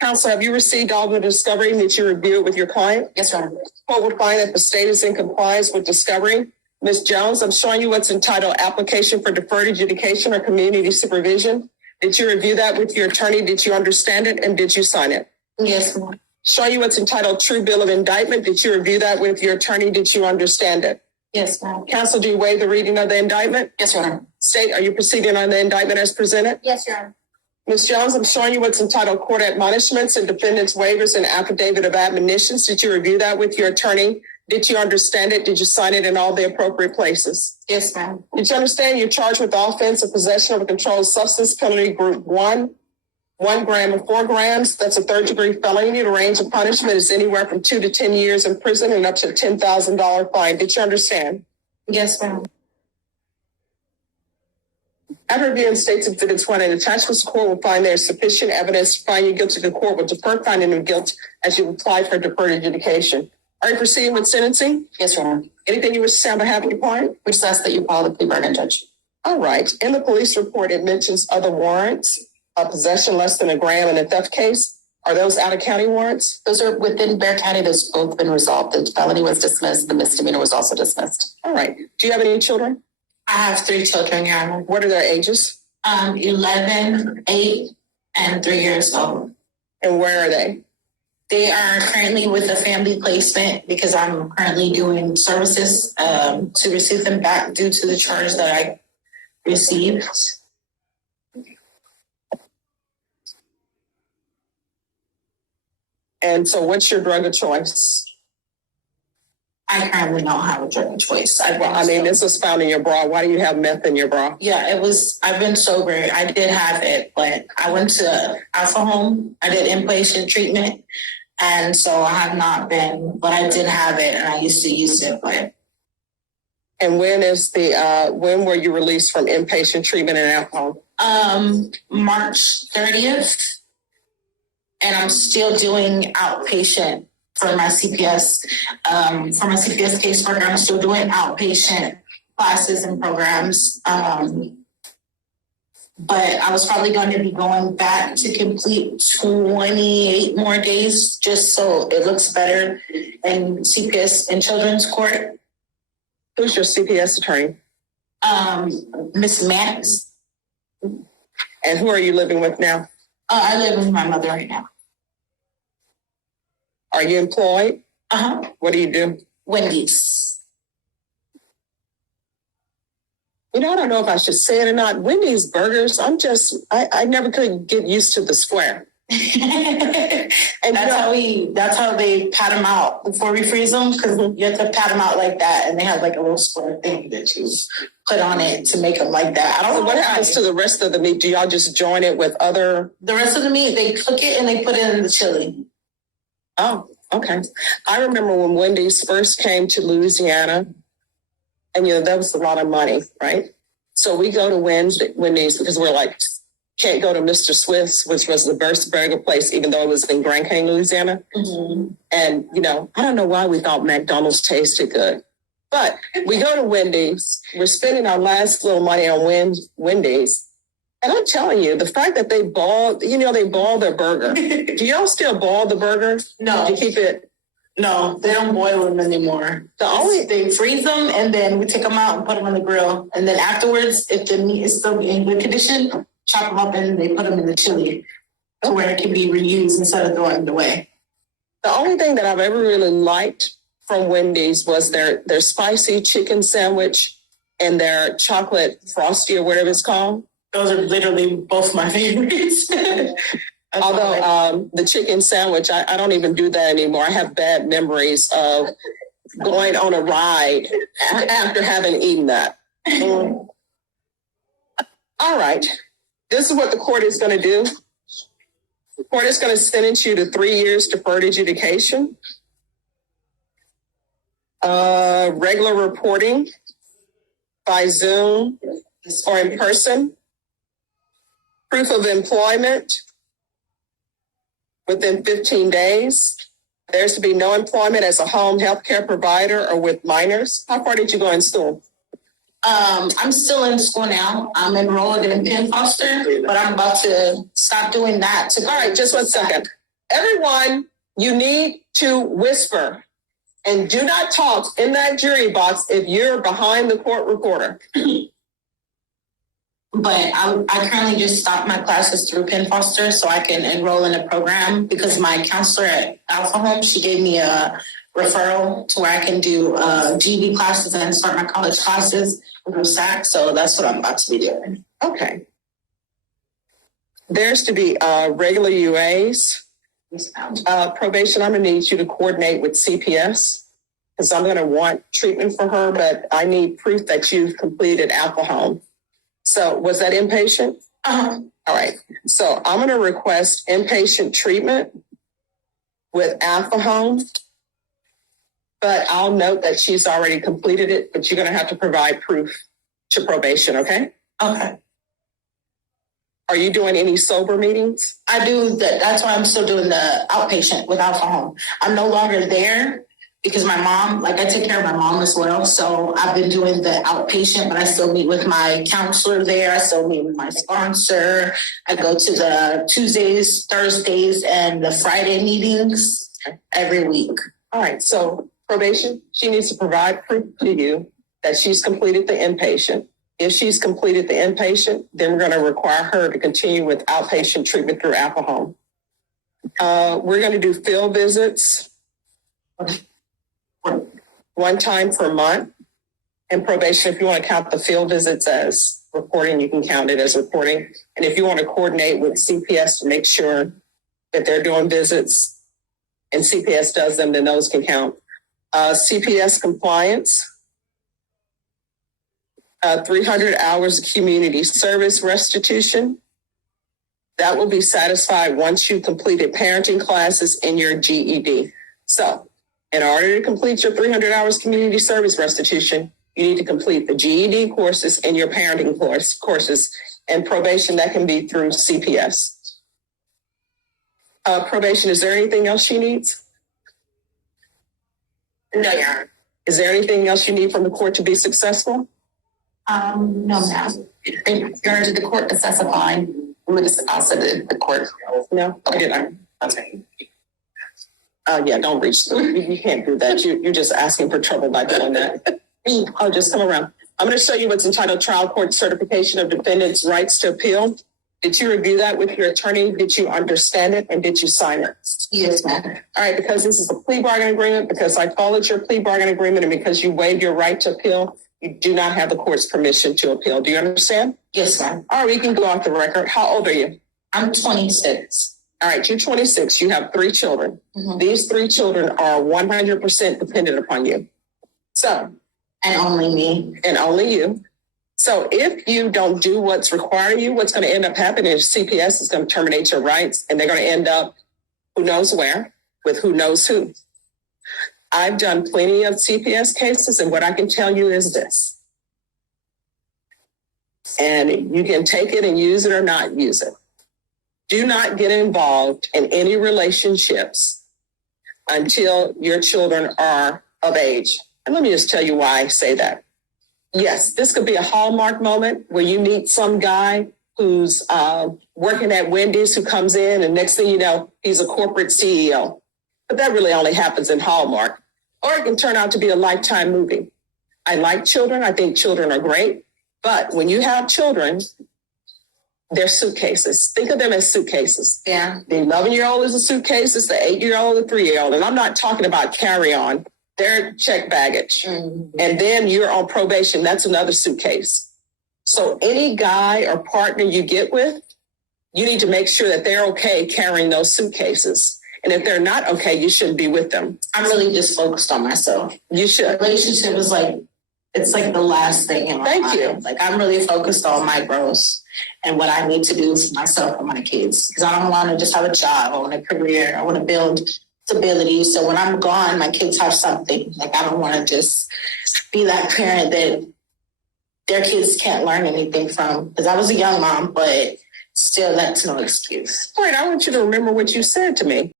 Counsel, have you received all the discovery that you reviewed with your client? Yes, Your Honor. Court will find that the state is in compliance with discovery. Ms. Jones, I'm showing you what's entitled Application for Deferred Adjudication or Community Supervision. Did you review that with your attorney? Did you understand it? And did you sign it? Yes, ma'am. Showing you what's entitled True Bill of Indictment. Did you review that with your attorney? Did you understand it? Yes, ma'am. Counsel, do you waive the reading of the indictment? Yes, Your Honor. State, are you proceeding on the indictment as presented? Yes, Your Honor. Ms. Jones, I'm showing you what's entitled Court Admonishments and Defendant's Waivers and Affidavit of Admonitions. Did you review that with your attorney? Did you understand it? Did you sign it in all the appropriate places? Yes, ma'am. Did you understand you're charged with the offense of possession of a controlled substance, penalty group 1 gram or 4 grams? That's a third-degree felony. The range of punishment is anywhere from 2 to 10 years in prison and up to a $10,000 fine. Did you understand? Yes, ma'am. After reviewing State's Exhibits 1 and attachments, the court will find there is sufficient evidence to find you guilty. The court will defer finding of guilt as you apply for deferred adjudication. Are you proceeding with sentencing? Yes, Your Honor. Anything you wish to say on behalf of your client? Which says that you follow the plea bargain, Judge. All right. In the police report, it mentions other warrants, a possession less than a gram in a theft case. Are those out-of-county warrants? Those are within Bexar County. Those both been resolved. The felony was dismissed. The misdemeanor was also dismissed. All right. Do you have any children? I have 3 children, Your Honor. What are their ages? 11, 8, and 3 years old. And where are they? They are currently with a family placement because I'm currently doing services to receive them back due to the charge that I received. And so what's your drug of choice? I currently don't have a drug of choice. This was found in your bra. Why do you have meth in your bra? Yeah, I've been sober. I did have it, but I went to Alpha Home. I did inpatient treatment. And so I have not been, but I did have it and I used to use it. But and when were you released from inpatient treatment in Alpha Home? March 30th. And I'm still doing outpatient for my CPS. For my CPS casework, I'm still doing outpatient classes and programs. But I was probably going to be going back to complete 28 more days just so it looks better in CPS in children's court. Who's your CPS attorney? Miss Max. And who are you living with now? I live with my mother right now. Are you employed? Uh-huh. What do you do? Wendy'S. I don't know if I should say it or not. Wendy's burgers, I never could get used to the square. And that's how they pat them out before we freeze them, because you have to pat them out like that, and they have like a little square thing that you put on it to make them like that. I don't know what happens to the rest of the meat. Do y'all just join it with other? The rest of the meat, they cook it and they put it in the chili. Oh, okay. I remember when Wendy's first came to Louisiana, and that was a lot of money, right? So we go to Wendy's because we're like, can't go to Mr. Swift's, which was the best burger place, even though it was in Grand Canyon, Louisiana. Mm-hmm. And, I don't know why we thought McDonald's tasted good. But we go to Wendy's. We're spending our last little money on Wendy's. And I'm telling you, the fact that they boil their burger. Do y'all still boil the burger? No. Do you keep it? No, they don't boil them anymore. They freeze them and then we take them out and put them on the grill. And then afterwards, if the meat is still in good condition, chop them up and they put them in the chili to where it can be reused instead of throwing it away. The only thing that I've ever really liked from Wendy's was their spicy chicken sandwich and their chocolate frosty or whatever it's called. Those are literally both my favorites. Although the chicken sandwich, I don't even do that anymore. I have bad memories of going on a ride after having eaten that. All right. This is what the court is going to do. The court is going to sentence you to 3 years deferred adjudication, regular reporting by Zoom or in person, proof of employment within 15 days. There's to be no employment as a home health care provider or with minors. How far did you go in school? I'm still in school now. I'm enrolled in Penn Foster, but I'm about to stop doing that. All right, just 1 second. Everyone, you need to whisper and do not talk in that jury box if you're behind the court reporter. But I currently just stopped my classes through Penn Foster so I can enroll in a program because my counselor at Alpha Home, she gave me a referral to where I can do GED classes and start my college classes through SAC. So that's what I'm about to be doing. Okay. There's to be regular UAs. Probation, I'm going to need you to coordinate with CPS because I'm going to want treatment for her, but I need proof that you've completed Alpha Home. So was that inpatient? Uh-huh. All right. So I'm going to request inpatient treatment with Alpha Home, but I'll note that she's already completed it, but you're going to have to provide proof to probation, okay? Okay. Are you doing any sober meetings? I do that. That's why I'm still doing the outpatient with Alpha Home. I'm no longer there because my mom, I take care of my mom as well. So I've been doing the outpatient, but I still meet with my counselor there. I still meet with my sponsor. I go to the Tuesdays, Thursdays, and the Friday meetings every week. All right. So probation, she needs to provide proof to you that she's completed the inpatient. If she's completed the inpatient, then we're going to require her to continue with outpatient treatment through Alpha Home. We're going to do field visits 1 time per month. And probation, if you want to count the field visits as reporting, you can count it as reporting. And if you want to coordinate with CPS to make sure that they're doing visits and CPS does them, then those can count. CPS compliance. 300 hours of community service restitution. That will be satisfied once you completed parenting classes in your GED. So in order to complete your 300 hours community service restitution, you need to complete the GED courses and your parenting courses, and probation, that can be through CPS. Probation, is there anything else she needs? No, yeah. Is there anything else you need from the court to be successful? No, ma'am. In regard to the court to specify, we just also the court. No, I didn't. Okay. Yeah, don't reach. You can't do that. You're just asking for trouble by doing that. Oh, just come around. I'm going to show you what's entitled Trial Court Certification of Defendant's Rights to Appeal. Did you review that with your attorney? Did you understand it? And did you sign it? Yes, ma'am. All right, because this is a plea bargain agreement, because I followed your plea bargain agreement, and because you waived your right to appeal, you do not have the court's permission to appeal. Do you understand? Yes, ma'am. All right, we can go off the record. How old are you? I'm 26. All right, you're 26. You have 3 children. Mm-hmm. These 3 children are 100% dependent upon you. So. And only me. And only you. So if you don't do what's required of you, what's going to end up happening is CPS is going to terminate your rights, and they're going to end up who knows where with who knows who. I've done plenty of CPS cases, and what I can tell you is this. And you can take it and use it or not use it. Do not get involved in any relationships until your children are of age. And let me just tell you why I say that. Yes, this could be a hallmark moment where you meet some guy who's working at Wendy's who comes in, and next thing you know, he's a corporate CEO. But that really only happens in Hallmark. Or it can turn out to be a Lifetime movie. I like children. I think children are great. But when you have children, they're suitcases. Think of them as suitcases. Yeah. The 11-year-old is a suitcase. It's the 8-year-old, the 3-year-old. And I'm not talking about carry-on. They're check baggage. Mm-hmm. And then you're on probation. That's another suitcase. So any guy or partner you get with, you need to make sure that they're okay carrying those suitcases. And if they're not okay, you shouldn't be with them. I'm really just focused on myself. You should. Relationship is it's like the last thing in my Thank mind. you. Like, I'm really focused on my growth and what I need to do for myself and my kids. Because I don't want to just have a job. I want a career. I want to build stability. So when I'm gone, my kids have something. Like, I don't want to just be that parent that their kids can't learn anything from. Because I was a young mom, but still, that's no excuse. All right, I want you to remember what you said to me.